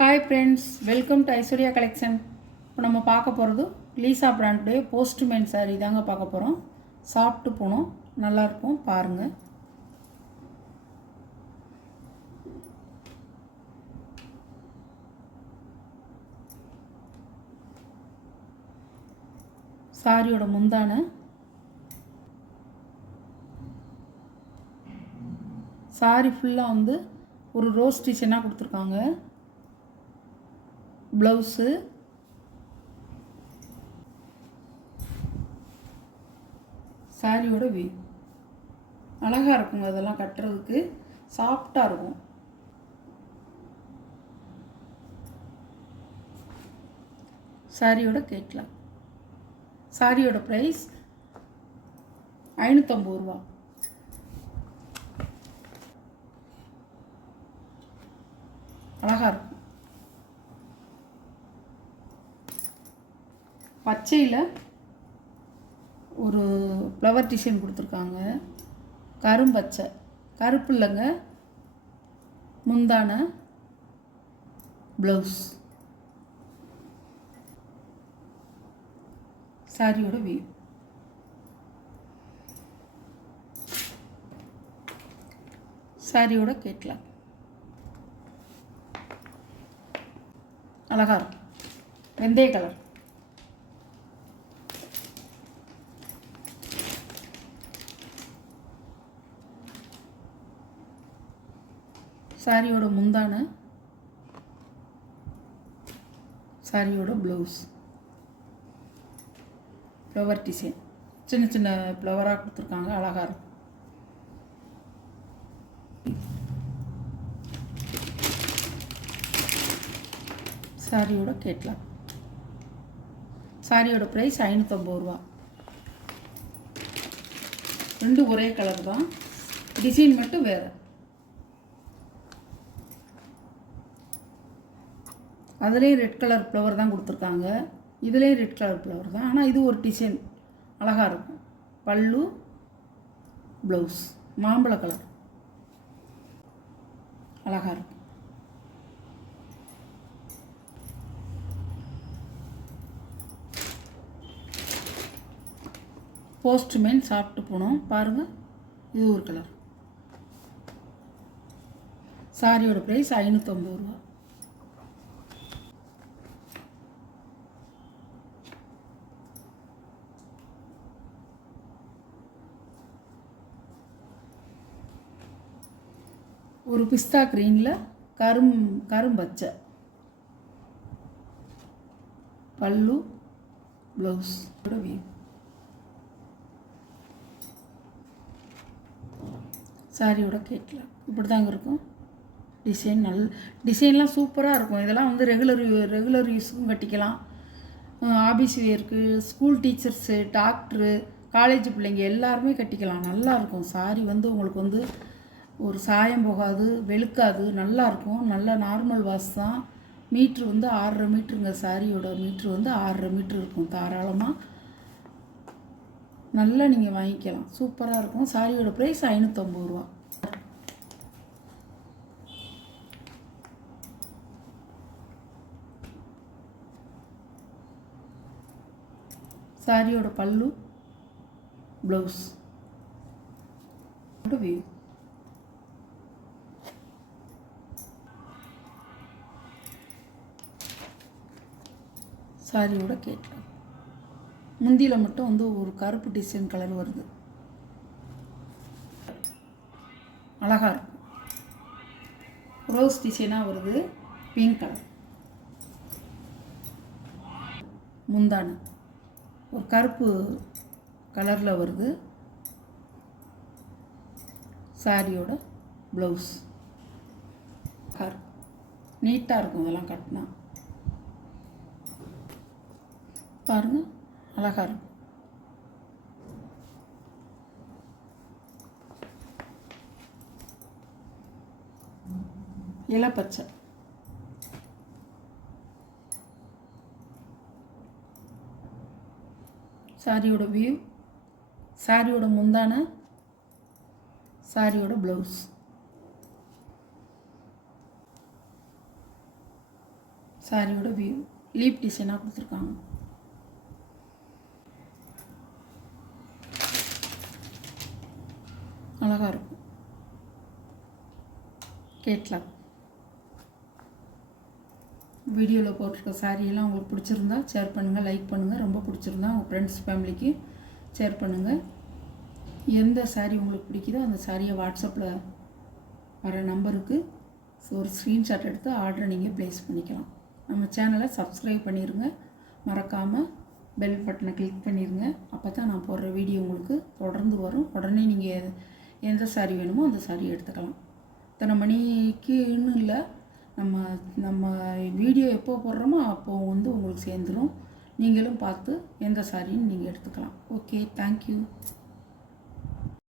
Hi friends, welcome to Aishwarya collection. இப்போ நம்ம பார்க்க போகிறது லீசா பிராண்டுடைய போஸ்ட்மேன் சாரீ தாங்க பார்க்க போகிறோம். சாப்பிட்டு போனோம், நல்லாயிருக்கும், பாருங்கள். சாரியோட முந்தான சாரி ஃபுல்லாக வந்து ஒரு ரோஸ் டிசைனாக கொடுத்துருக்காங்க. ப்ளவுஸு, சாரியோட வியூ அழகாக இருக்குங்க. அதெல்லாம் கட்டுறதுக்கு சாஃப்டாக இருக்கும். சாரியோட கேட்கலாம். சாரியோட ப்ரைஸ் 550 ரூபா. அழகாக இருக்கும். பச்சையில் ஒரு ஃப்ளவர் டிசைன் கொடுத்துருக்காங்க. கரும்பச்சை, கருப்பு இல்லைங்க, முந்தான, ப்ளவுஸ். சாரியோட வியூ சாரியோட கேட்கலாம். அழகாக இருக்கும். வெந்தய கலர். சாரியோட முந்தான, சாரியோட ப்ளவுஸ். ஃப்ளவர் டிசைன் சின்ன சின்ன ஃப்ளவராக கொடுத்துருக்காங்க. அழகாக இருக்கும். சாரியோட கேட்கலாம். சாரியோட ப்ரைஸ் 550 ரூபா. ரெண்டு ஒரே கலர் தான், டிசைன் மட்டும் வேறு. அதுலேயும் ரெட் கலர் ஃப்ளவர் தான் கொடுத்துருக்காங்க. இதுலேயும் ரெட் கலர் ஃப்ளவர் தான், ஆனால் இது ஒரு டிசைன் அழகாக இருக்கும். பல்லு, ப்ளவுஸ் மாம்பழ கலர் அழகாக இருக்கும். போஸ்ட்மேன் சாப்பிட்டு போனோம், பாருங்கள். இது ஒரு கலர். சாரியோட ப்ரைஸ் 550 ரூபா. ஒரு பிஸ்தா க்ரீனில் கரும்பச்சை, பல்லு, ப்ளவுஸ் வியூ. சாரியோட கேட்கலாம். இப்படி தாங்க இருக்கும். டிசைன்லாம் சூப்பராக இருக்கும். இதெல்லாம் வந்து ரெகுலர் யூஸுக்கும் கட்டிக்கலாம். ஆஃபீஸ் வேருக்கு, ஸ்கூல் டீச்சர்ஸு, டாக்டரு, காலேஜ் பிள்ளைங்க எல்லாருமே கட்டிக்கலாம். நல்லாயிருக்கும். சாரி வந்து உங்களுக்கு வந்து ஒரு சாயம் போகாது, வெளுக்காது, நல்லாயிருக்கும். நல்ல நார்மல் வாஷ் தான். மீட்ரு வந்து 6.5 மீட்ருங்க. சாரியோட மீட்ரு வந்து 6.5 மீட்ரு இருக்கும். தாராளமாக நல்லா நீங்கள் வாங்கிக்கலாம். சூப்பராக இருக்கும். சாரியோட ப்ரைஸ் 550 ரூபா. சாரியோட பல்லு, ப்ளவுஸ் வியூ. சாரியோட கேட்கலாம். முந்தியில் மட்டும் வந்து ஒரு கருப்பு டிசைன் கலர் வருது. அழகாக இருக்கும். ரோஸ் டிசைனாக வருது. Pink colour. முந்தான ஒரு கருப்பு கலரில் வருது. சாரியோட ப்ளவுஸ் நீட்டாக இருக்கும். இதெல்லாம் கட்டினா பாருங்கள், அழகாக இருக்கும். இளப்பச்சை, சாரியோட வியூ. சாரியோட முந்தான, சாரியோட ப்ளவுஸ். சாரியோட வியூ லீப் டிசைனாக கொடுத்துருக்காங்க. அழகாக இருக்கும். கேட்லாக் வீடியோவில் போட்டிருக்க சாரியெல்லாம் உங்களுக்கு பிடிச்சிருந்தா ஷேர் பண்ணுங்கள், லைக் பண்ணுங்கள். ரொம்ப பிடிச்சிருந்தா உங்கள் ஃப்ரெண்ட்ஸ் ஃபேமிலிக்கு ஷேர் பண்ணுங்கள். எந்த சாரீ உங்களுக்கு பிடிக்குதோ அந்த சாரியை வாட்ஸ்அப்பில் வர நம்பருக்கு ஒரு ஸ்க்ரீன்ஷாட் எடுத்து ஆர்டரை நீங்கள் ப்ளேஸ் பண்ணிக்கலாம். நம்ம சேனலை சப்ஸ்கிரைப் பண்ணிடுங்க. மறக்காமல் பெல் பட்டனை கிளிக் பண்ணிடுங்க. அப்போ தான் நான் போடுற வீடியோ உங்களுக்கு தொடர்ந்து வரும். உடனே நீங்கள் எந்த சாரீ வேணுமோ அந்த சாரீ எடுத்துக்கலாம். இத்தனை மணிக்குன்னு இல்லை, நம்ம வீடியோ எப்போ போடுறோமோ அப்போது வந்து உங்களுக்கு சேர்ந்துடும். நீங்களும் பார்த்து எந்த சாரின்னு நீங்கள் எடுத்துக்கலாம். Okay, thank you.